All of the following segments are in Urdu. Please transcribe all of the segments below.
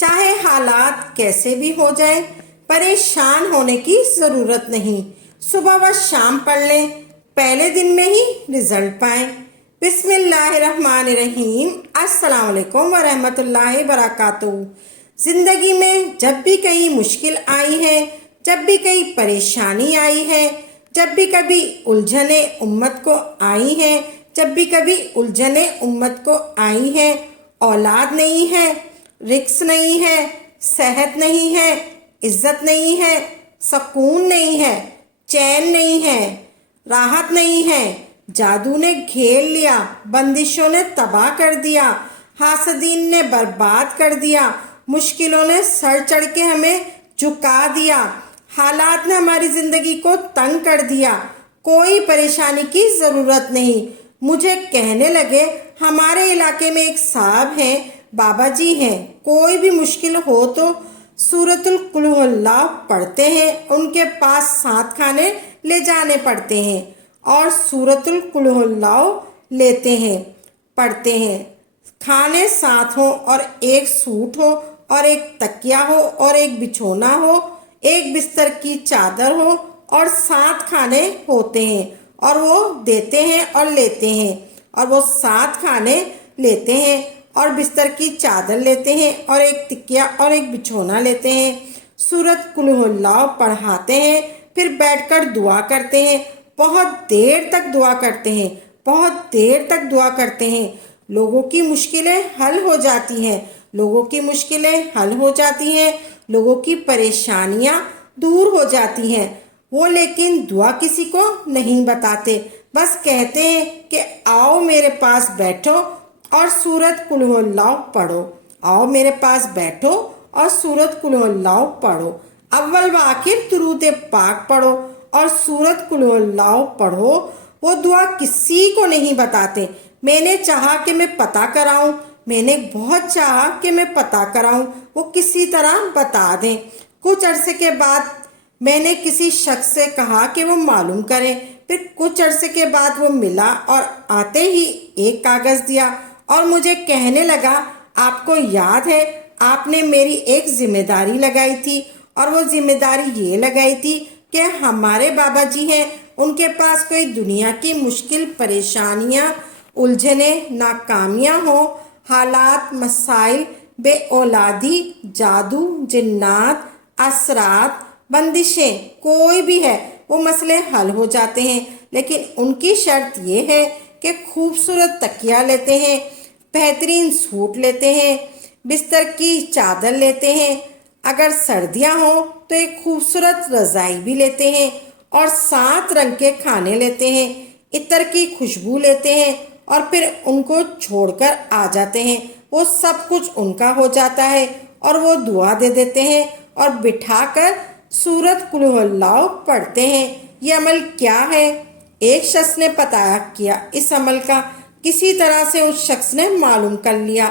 چاہے حالات کیسے بھی ہو جائیں، پریشان ہونے کی ضرورت نہیں۔ صبح و شام پڑھ لیں، پہلے دن میں ہی رزلٹ پائیں۔ بسم اللہ الرحمن الرحیم۔ السلام علیکم ورحمۃ اللہ وبرکاتہ۔ زندگی میں جب بھی کئی مشکل آئی ہے، جب بھی کئی پریشانی آئی ہے، جب بھی کبھی الجھنیں امت کو آئی ہیں، جب بھی کبھی الجھنیں امت کو آئی ہیں، اولاد نہیں ہے، رزق نہیں ہے، صحت نہیں ہے، عزت نہیں ہے، سکون نہیں ہے، چین نہیں ہے، راحت نہیں ہے، جادو نے گھیر لیا، بندشوں نے تباہ کر دیا، حاسدین نے برباد کر دیا، مشکلوں نے سر چڑھ کے ہمیں جھکا دیا، حالات نے ہماری زندگی کو تنگ کر دیا۔ کوئی پریشانی کی ضرورت نہیں۔ مجھے کہنے لگے ہمارے علاقے میں ایک صاحب ہیں، بابا جی ہیں، کوئی بھی مشکل ہو تو سورۃ القل ہو اللہ پڑھتے ہیں، ان کے پاس 7 کھانے لے جانے پڑتے ہیں اور سورۃ القل ہو اللہ لیتے ہیں، پڑھتے ہیں۔ کھانے 7 ہوں اور ایک سوٹ ہو اور ایک تکیہ ہو اور ایک بچھونا ہو، ایک بستر کی چادر ہو اور 7 کھانے ہوتے ہیں، اور وہ دیتے ہیں اور لیتے ہیں، اور وہ 7 کھانے لیتے ہیں اور بستر کی چادر لیتے ہیں اور ایک تکیہ اور ایک بچھونا لیتے ہیں، سورۃ قل ہو اللہ پڑھاتے ہیں، پھر بیٹھ کر دعا کرتے ہیں، بہت دیر تک دعا کرتے ہیں، بہت دیر تک دعا کرتے ہیں۔ لوگوں کی مشکلیں حل ہو جاتی ہیں، لوگوں کی مشکلیں حل ہو جاتی ہیں، لوگوں کی پریشانیاں دور ہو جاتی ہیں۔ وہ لیکن دعا کسی کو نہیں بتاتے، بس کہتے ہیں کہ آؤ میرے پاس بیٹھو اور سورۃ قل ہو اللہ پڑھو، آؤ میرے پاس بیٹھو اور سورۃ قل ہو اللہ پڑھو، اول و آخر درود پاک پڑھو اور سورۃ قل ہو اللہ پڑھو۔ وہ دعا کسی کو نہیں بتاتے۔ میں نے چاہا کہ میں پتہ کراؤں، میں نے بہت چاہا کہ میں پتہ کراؤں، وہ کسی طرح بتا دیں۔ کچھ عرصے کے بعد میں نے کسی شخص سے کہا کہ وہ معلوم کریں، پھر کچھ عرصے کے بعد وہ ملا اور آتے ہی ایک کاغذ دیا اور مجھے کہنے لگا آپ کو یاد ہے آپ نے میری ایک ذمہ داری لگائی تھی، اور وہ ذمہ داری یہ لگائی تھی کہ ہمارے بابا جی ہیں، ان کے پاس کوئی دنیا کی مشکل پریشانیاں، الجھنیں، ناکامیاں ہوں، حالات، مسائل، بے اولادی، جادو، جنات، اثرات، بندشیں کوئی بھی ہے، وہ مسئلے حل ہو جاتے ہیں، لیکن ان کی شرط یہ ہے کہ خوبصورت تکیہ لیتے ہیں، بہترین سوٹ لیتے ہیں، بستر کی چادر لیتے ہیں، اگر سردیاں ہوں تو ایک خوبصورت رضائی بھی لیتے ہیں، اور 7 رنگ کے کھانے لیتے ہیں، عطر کی خوشبو لیتے ہیں، اور پھر ان کو چھوڑ کر آ جاتے ہیں۔ وہ سب کچھ ان کا ہو جاتا ہے اور وہ دعا دے دیتے ہیں اور بٹھا کر سورۃ قل ہو اللہ پڑھتے ہیں۔ یہ عمل کیا ہے؟ ایک شخص نے بتایا کیا اس عمل کا، کسی طرح سے اس شخص نے معلوم کر لیا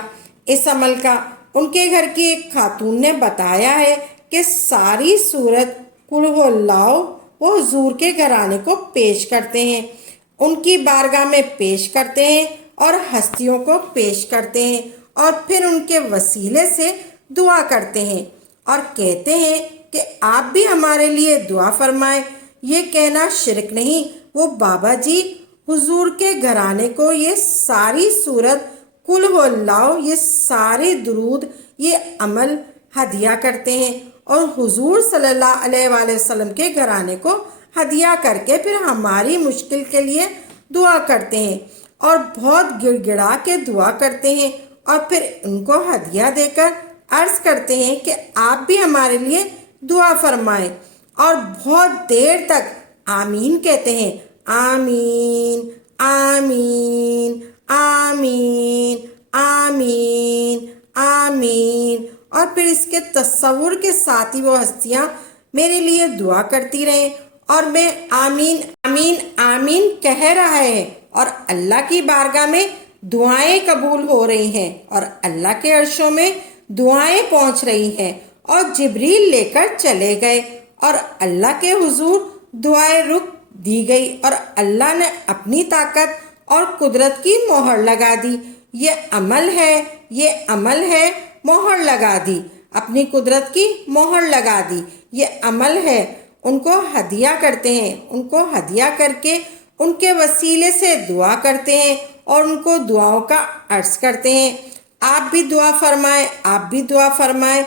اس عمل کا۔ ان کے گھر کی ایک خاتون نے بتایا ہے کہ ساری سورۃ قل ہو اللہ وہ حضور کے گھرانے کو پیش کرتے ہیں، ان کی بارگاہ میں پیش کرتے ہیں اور ہستیوں کو پیش کرتے ہیں، اور پھر ان کے وسیلے سے دعا کرتے ہیں اور کہتے ہیں کہ آپ بھی ہمارے لیے دعا فرمائیں۔ یہ کہنا شرک نہیں، وہ بابا جی حضور کے گھرانے کو یہ ساری سورت قل ہو اللہ، یہ سارے درود، یہ عمل ہدیہ کرتے ہیں، اور حضور صلی اللہ علیہ وآلہ وسلم کے گھرانے کو ہدیہ کر کے پھر ہماری مشکل کے لیے دعا کرتے ہیں، اور بہت گڑ گڑا کے دعا کرتے ہیں، اور پھر ان کو ہدیہ دے کر عرض کرتے ہیں کہ آپ بھی ہمارے لیے دعا فرمائیں، اور بہت دیر تک آمین کہتے ہیں، آمین آمین آمین آمین آمین، اور پھر اس کے تصور کے ساتھ ہی وہ ہستیاں میرے لیے دعا کرتی رہیں، اور میں آمین آمین آمین کہہ رہا ہے، اور اللہ کی بارگاہ میں دعائیں قبول ہو رہی ہیں، اور اللہ کے عرشوں میں دعائیں پہنچ رہی ہیں، اور جبریل لے کر چلے گئے، اور اللہ کے حضور دعائیں رک دی گئی، اور اللہ نے اپنی طاقت اور قدرت کی مہر لگا دی۔ یہ عمل ہے، یہ عمل ہے، مہر لگا دی۔ اپنی قدرت کی مہر لگا دی۔ یہ عمل ہے، ان کو ہدیہ کرتے ہیں، ان کو ہدیہ کر کے ان کے وسیلے سے دعا کرتے ہیں اور ان کو دعاؤں کا عرض کرتے ہیں۔ آپ بھی دعا فرمائیں، آپ بھی دعا فرمائیں،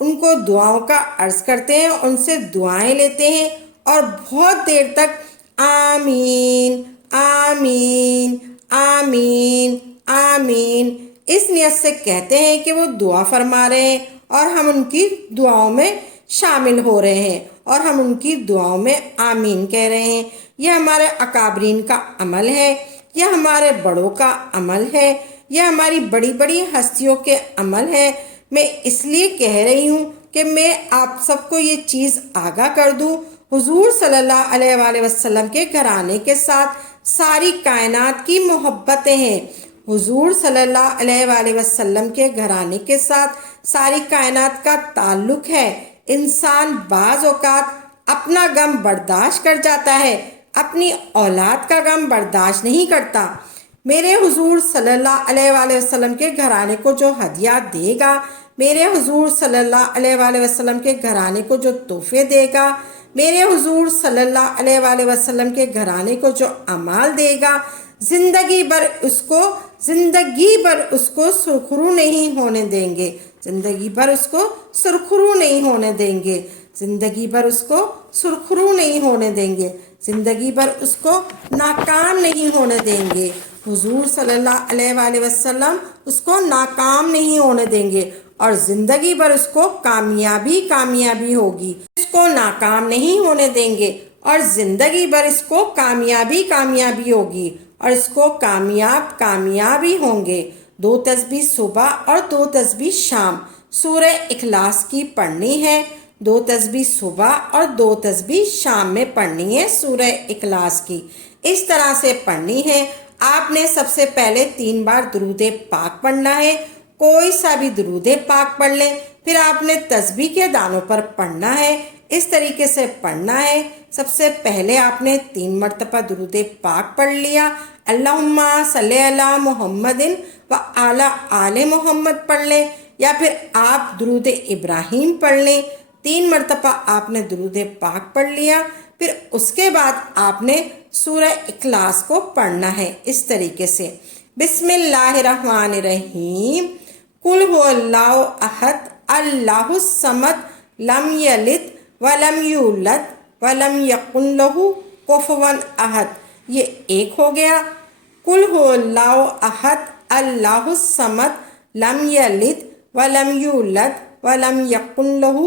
ان کو دعاؤں کا عرض کرتے ہیں، ان سے دعائیں لیتے ہیں اور بہت دیر تک آمین آمین آمین آمین اس نیت سے کہتے ہیں کہ وہ دعا فرما رہے ہیں اور ہم ان کی دعاؤں میں شامل ہو رہے ہیں اور ہم ان کی دعاؤں میں آمین کہہ رہے ہیں۔ یہ ہمارے اکابرین کا عمل ہے، یہ ہمارے بڑوں کا عمل ہے، یہ ہماری بڑی بڑی ہستیوں کے عمل ہے۔ میں اس لیے کہہ رہی ہوں کہ میں آپ سب کو یہ چیز آگاہ کر دوں، حضور صلی اللہ علیہ وآلہ وسلم کے گھرانے کے ساتھ ساری کائنات کی محبتیں ہیں۔ حضور صلی اللہ علیہ وآلہ وسلم کے گھرانے کے ساتھ ساری کائنات کا تعلق ہے۔ انسان بعض اوقات اپنا غم برداشت کر جاتا ہے، اپنی اولاد کا غم برداشت نہیں کرتا۔ میرے حضور صلی اللہ علیہ وآلہ وسلم کے گھرانے کو جو ہدیہ دے گا، میرے حضور صلی اللہ علیہ وآلہ وسلم کے گھرانے کو جو تحفے دے گا، میرے حضور صلی اللہ علیہ وآلہ وسلم کے گھرانے کو جو اعمال دے گا، زندگی بھر اس کو سرخرو نہیں ہونے دیں گے، زندگی بھر اس کو سرخرو نہیں ہونے دیں گے، زندگی بھر اس کو سرخرو نہیں ہونے دیں گے، زندگی بھر اس کو ناکام نہیں ہونے دیں گے۔ حضور صلی اللہ علیہ وآلہ وسلم اس کو ناکام نہیں ہونے دیں گے اور زندگی بھر اس کو کامیابی ہوگی، اس کو ناکام نہیں ہونے دیں گے اور زندگی بھر اس کو کامیابی ہوگی اور اس کو کامیابی ہوں گے۔ 2 تسبیح صبح اور 2 تسبیح شام سورہ اخلاص کی پڑھنی ہے، 2 تسبیح صبح اور 2 تسبیح شام میں پڑھنی ہے سورہ اخلاص کی۔ اس طرح سے پڑھنی ہے، آپ نے سب سے پہلے 3 بار درود پاک پڑھنا ہے، کوئی سا بھی درود پاک پڑھ لیں، پھر آپ نے تسبیح کے دانوں پر پڑھنا ہے۔ اس طریقے سے پڑھنا ہے، سب سے پہلے آپ نے 3 مرتبہ درود پاک پڑھ لیا، اللہم صلی علی محمد و علی آل محمد پڑھ لیں، یا پھر آپ درود ابراہیم پڑھ لیں۔ 3 مرتبہ آپ نے درود پاک پڑھ لیا، پھر اس کے بعد آپ نے سورہ اخلاص کو پڑھنا ہے اس طریقے سے۔ بسم اللہ الرحمن الرحیم، قل هو اللہ احد اللہ الصمد لم یلد ولم یولد ولم یکن لہ کفوا احد۔ یہ ایک ہو گیا، قل هو اللہ احد اللہ الصمد لم یلد ولم یولد ولم یکن لہ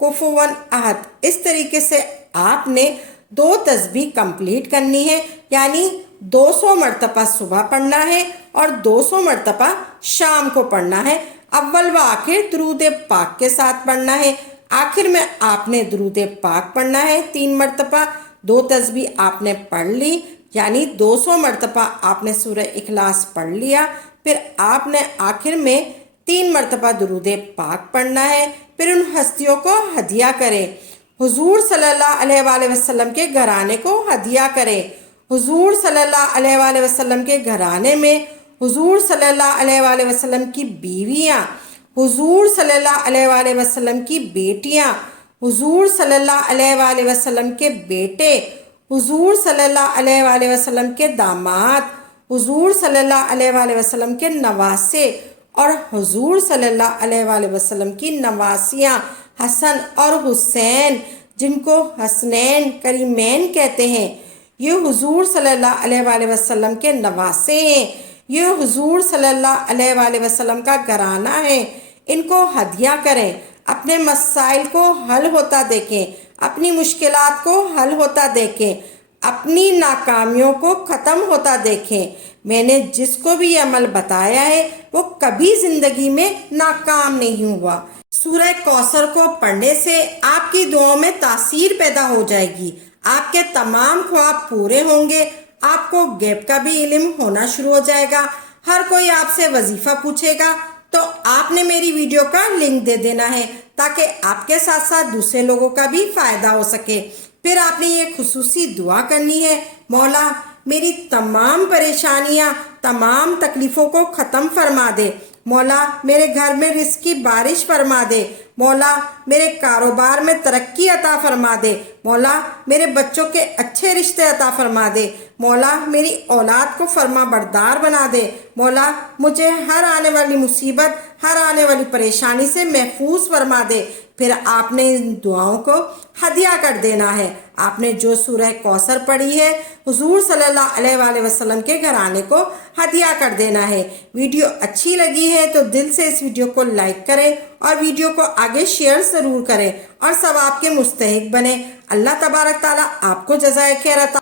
کفوا احد۔ اس طریقے سے آپ نے 2 تسبیح کمپلیٹ کرنی ہے، یعنی 200 مرتبہ صبح پڑھنا ہے اور 200 مرتبہ شام کو پڑھنا ہے۔ اول و آخر درود پاک کے ساتھ پڑھنا ہے، آخر میں آپ نے درود پاک پڑھنا ہے 3 مرتبہ۔ 2 تسبیح آپ نے پڑھ لی، یعنی 200 مرتبہ آپ نے سورہ اخلاص پڑھ لیا، پھر آپ نے آخر میں 3 مرتبہ درود پاک پڑھنا ہے۔ پھر ان ہستیوں کو ہدیہ کریں، حضور صلی اللہ علیہ وآلہ وسلم کے گھرانے کو ہدیہ کریں۔ حضور صلی اللہ علیہ وآلہ وسلم کے گھرانے میں حضور صلی اللہ علیہ وآلہ وسلم کی بیویاں، حضور صلی اللہ علیہ وآلہ وسلم کی بیٹیاں، حضور صلی اللہ علیہ وآلہ وسلم کے بیٹے، حضور صلی اللہ علیہ وآلہ وسلم کے داماد، حضور صلی اللہ علیہ وآلہ وسلم کے نواسے اور حضور صلی اللہ علیہ وآلہ وسلم کی نواسیاں حسن اور حسین، جن کو حسنین کریمین کہتے ہیں، یہ حضور صلی اللہ علیہ وآلہ وسلم کے نواسے ہیں، یہ حضور صلی اللہ علیہ وآلہ وسلم کا گھرانہ ہے۔ ان کو ہدیہ کریں، اپنے مسائل کو حل ہوتا دیکھیں، اپنی مشکلات کو حل ہوتا دیکھیں، اپنی ناکامیوں کو ختم ہوتا دیکھیں۔ میں نے جس کو بھی یہ عمل بتایا ہے وہ کبھی زندگی میں ناکام نہیں ہوا۔ سورہ کوثر کو پڑھنے سے آپ کی دعاؤں میں تاثیر پیدا ہو جائے گی، آپ کے تمام خواب پورے ہوں گے، آپ کو غیب کا بھی علم ہونا شروع ہو جائے گا۔ ہر کوئی آپ سے وظیفہ پوچھے گا تو آپ نے میری ویڈیو کا لنک دے دینا ہے تاکہ آپ کے ساتھ ساتھ دوسرے لوگوں کا بھی فائدہ ہو سکے۔ پھر آپ نے یہ خصوصی دعا کرنی ہے، مولا میری تمام پریشانیاں، تمام تکلیفوں کو ختم فرما دے، مولا میرے گھر میں رزق کی بارش فرما دے، مولا میرے کاروبار میں ترقی عطا فرما دے، مولا میرے بچوں کے اچھے رشتے عطا فرما دے، مولا میری اولاد کو فرما بردار بنا دے، مولا مجھے ہر آنے والی مصیبت، ہر آنے والی پریشانی سے محفوظ فرما دے۔ پھر آپ نے ان دعاؤں کو ہدیہ کر دینا ہے۔ آپ نے جو سورہ کوثر پڑھی ہے حضور صلی اللہ علیہ وآلہ وسلم کے گھرانے کو ہدیہ کر دینا ہے۔ ویڈیو اچھی لگی ہے تو دل سے اس ویڈیو کو لائک کریں اور ویڈیو کو آگے شیئر ضرور کریں اور ثواب کے مستحق بنیں۔ اللہ تبارک تعالیٰ آپ کو جزائے خیر عطا